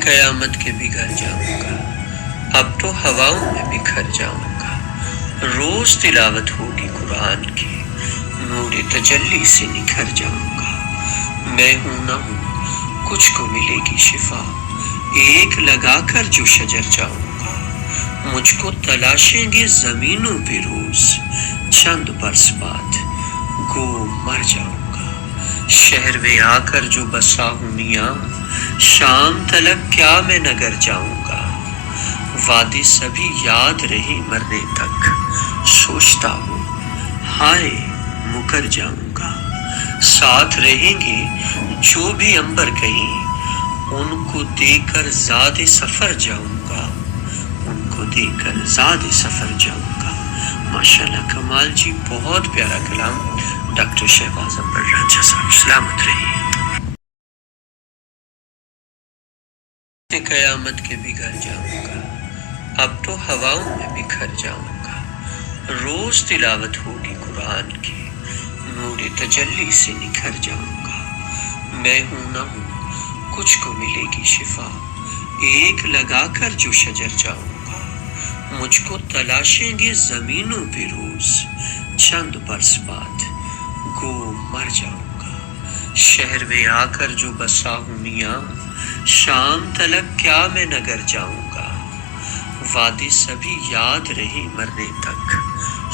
قیامت کے بھی گھر جاؤں گا، اب تو ہواؤں میں بکھر جاؤں گا۔ روز تلاوت ہوگی قرآن کی، نور تجلی سے نکھر جاؤں گا۔ میں ہوں نہ ہوں کچھ کو ملے گی شفا، ایک لگا کر جو شجر جاؤں گا۔ مجھ کو تلاشیں گے زمینوں پہ روز، چند برس بعد گو مر جاؤں گا۔ شہر میں آ کر جو بسا ہوں میاں، شام تلک کیا میں نگر جاؤں گا۔ وعدے سبھی یاد رہے مرنے تک، سوچتا ہوں ہائے مکر جاؤں گا۔ ساتھ رہیں گے جو بھی عنبر کہیں، ان کو دے کر زاد سفر جاؤں گا، ان کو دے کر زاد سفر جاؤں گا۔ ماشاءاللہ کمال جی، بہت پیارا کلام ڈاکٹر شہباز عنبر راجہ صاحب، سلامت رہیے۔ قیامت کے بھی گھر جاؤں گا، اب تو ہواؤں میں بکھر جاؤں گا۔ روز تلاوت ہوگی قرآن کی، نور تجلی سے نکھر جاؤں گا۔ میں ہوں نہ ہوں کچھ کو ملے گی شفا، ایک لگا کر جو شجر جاؤں گا۔ مجھ کو تلاشیں گے زمینوں پہ روز، چند برس بعد گو مر جاؤں گا۔ شہر میں آ کر جو بسا ہوں میاں، شام تلک کیا میں نگر جاؤں گا۔ وعدے سبھی یاد رہے مرنے تک،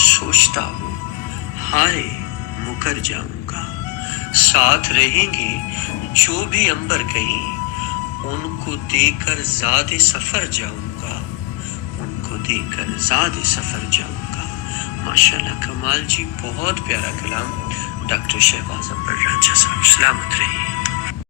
سوچتا ہوں ہائے مکر جاؤں گا۔ ساتھ رہیں گے جو بھی عنبر کہیں، ان کو دے کر زاد سفر جاؤں گا، ان کو دے کر زاد سفر جاؤں گا۔ ماشاءاللہ کمال جی، بہت پیارا کلام ڈاکٹر شہباز عنبر راجہ صاحب، سلامت رہیے۔